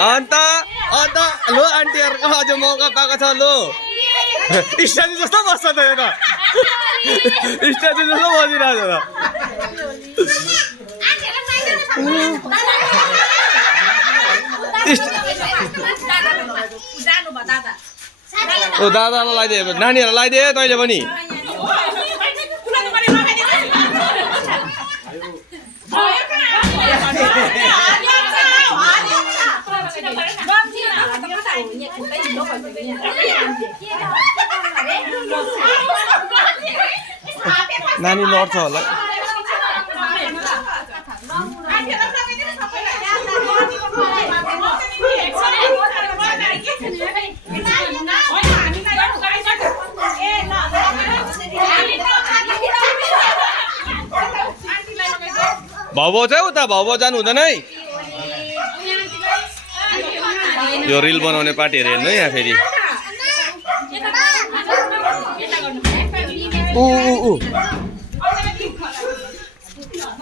अन्त अन्त लो आन्टीहरूको अझ मौका पाएको छ लो स्ट्याचु जस्तो बस्छ त यो त स्ट्याचु जस्तो बसिरहेको छ ओ दादालाई लगाइदिए नानीहरूलाई लगाइदिए तैँले पनि नानी लड्छ होला भाउ चाहिँ उता भाउ जानु हुँदैन है यो रिल बनाउने पार्टीहरू हेर्नु यहाँ फेरि ऊ